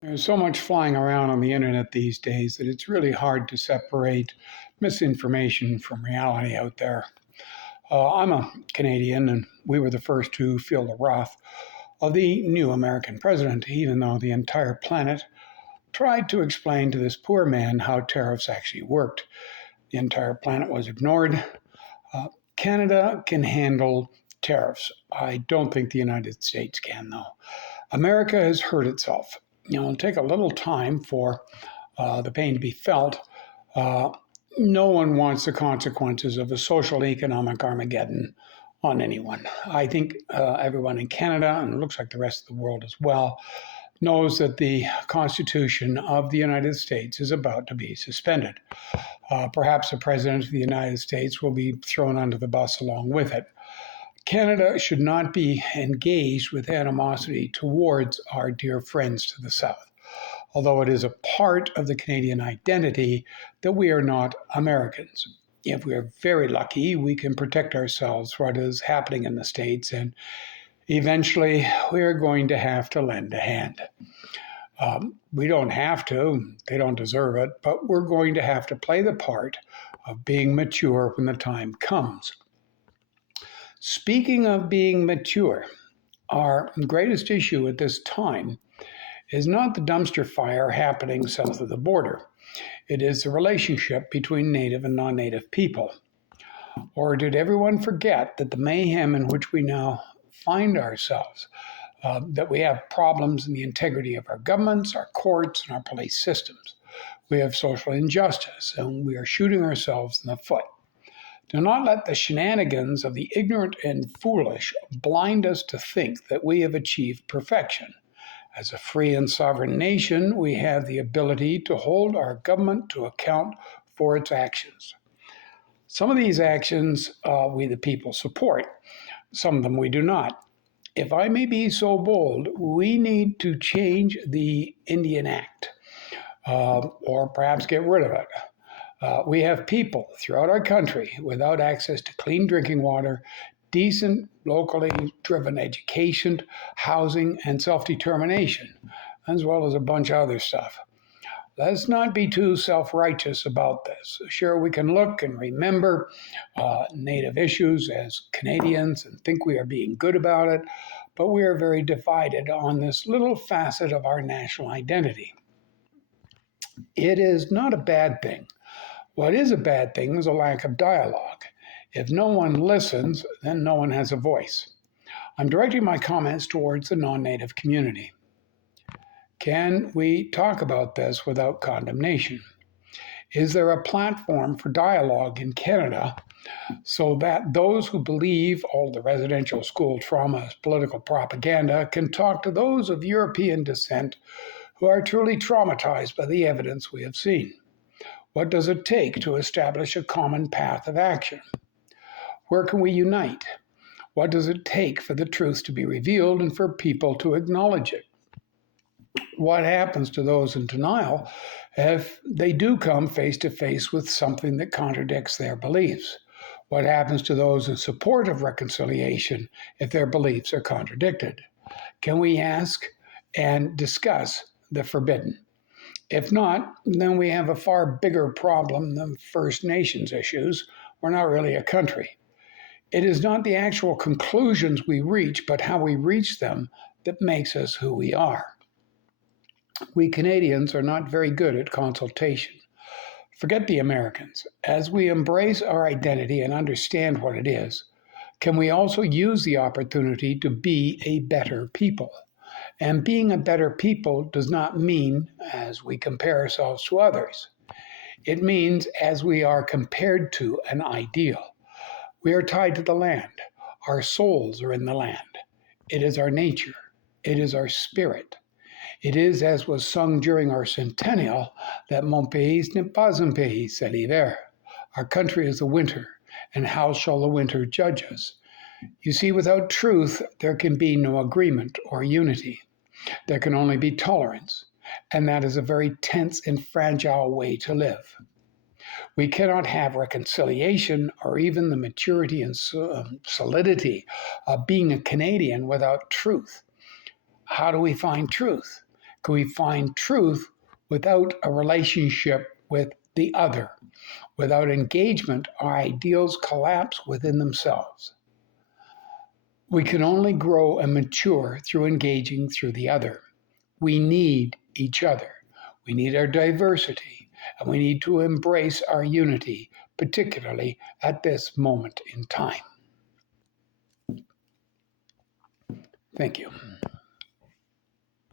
There's so much flying around on the internet these days that it's really hard to separate misinformation from reality out there. I'm a Canadian, and we were the first to feel the wrath of the new American president, even though the entire planet tried to explain to this poor man how tariffs actually worked. The entire planet was ignored. Uh, Canada can handle tariffs. I don't think the United States can, though. America has hurt itself. It'll take a little time for the pain to be felt. Uh, no one wants the consequences of a social economic Armageddon on anyone. I think everyone in Canada, and it looks like the rest of the world as well, knows that the Constitution of the United States is about to be suspended. Perhaps the President of the United States will be thrown under the bus along with it. Canada should not be engaged with animosity towards our dear friends to the south, although it is a part of the Canadian identity that we are not Americans. If we are very lucky, we can protect ourselves from what is happening in the States, and eventually we are going to have to lend a hand. We don't have to, they don't deserve it, but we're going to have to play the part of being mature when the time comes. Speaking of being mature, our greatest issue at this time is not the dumpster fire happening south of the border. It is the relationship between native and non-native people. Or did everyone forget that the mayhem in which we now find ourselves, that we have problems in the integrity of our governments, our courts, and our police systems? We have social injustice, and we are shooting ourselves in the foot. Do not let the shenanigans of the ignorant and foolish blind us to think that we have achieved perfection. As a free and sovereign nation, we have the ability to hold our government to account for its actions. Some of these actions we, the people, support. Some of them we do not. If I may be so bold, we need to change the Indian Act, or perhaps get rid of it. We have people throughout our country without access to clean drinking water, decent, locally driven education, housing, and self-determination, as well as a bunch of other stuff. Let's not be too self-righteous about this. Sure, we can look and remember Native issues as Canadians and think we are being good about it, but we are very divided on this little facet of our national identity. It is not a bad thing. What is a bad thing is a lack of dialogue. If no one listens, then no one has a voice. I'm directing my comments towards the non-native community. Can we talk about this without condemnation? Is there a platform for dialogue in Canada so that those who believe all the residential school trauma is political propaganda can talk to those of European descent who are truly traumatized by the evidence we have seen? What does it take to establish a common path of action? Where can we unite? What does it take for the truth to be revealed and for people to acknowledge it? What happens to those in denial if they do come face to face with something that contradicts their beliefs? What happens to those in support of reconciliation if their beliefs are contradicted? Can we ask and discuss the forbidden? If not, then we have a far bigger problem than First Nations issues. We're not really a country. It is not the actual conclusions we reach, but how we reach them that makes us who we are. We Canadians are not very good at consultation. Forget the Americans. As we embrace our identity and understand what it is, can we also use the opportunity to be a better people? And being a better people does not mean as we compare ourselves to others. It means as we are compared to an ideal. We are tied to the land. Our souls are in the land. It is our nature. It is our spirit. It is, as was sung during our centennial, that mon pays n'est pas un pays, c'est l'hiver. Our country is the winter, and how shall the winter judge us? You see, without truth, there can be no agreement or unity. There can only be tolerance, and that is a very tense and fragile way to live. We cannot have reconciliation or even the maturity and solidity of being a Canadian without truth. How do we find truth? can we find truth without a relationship with the other. Without engagement, our ideals collapse within themselves. We can only grow and mature through engaging through the other. We need each other. We need our diversity, and we need to embrace our unity, particularly at this moment in time. Thank you.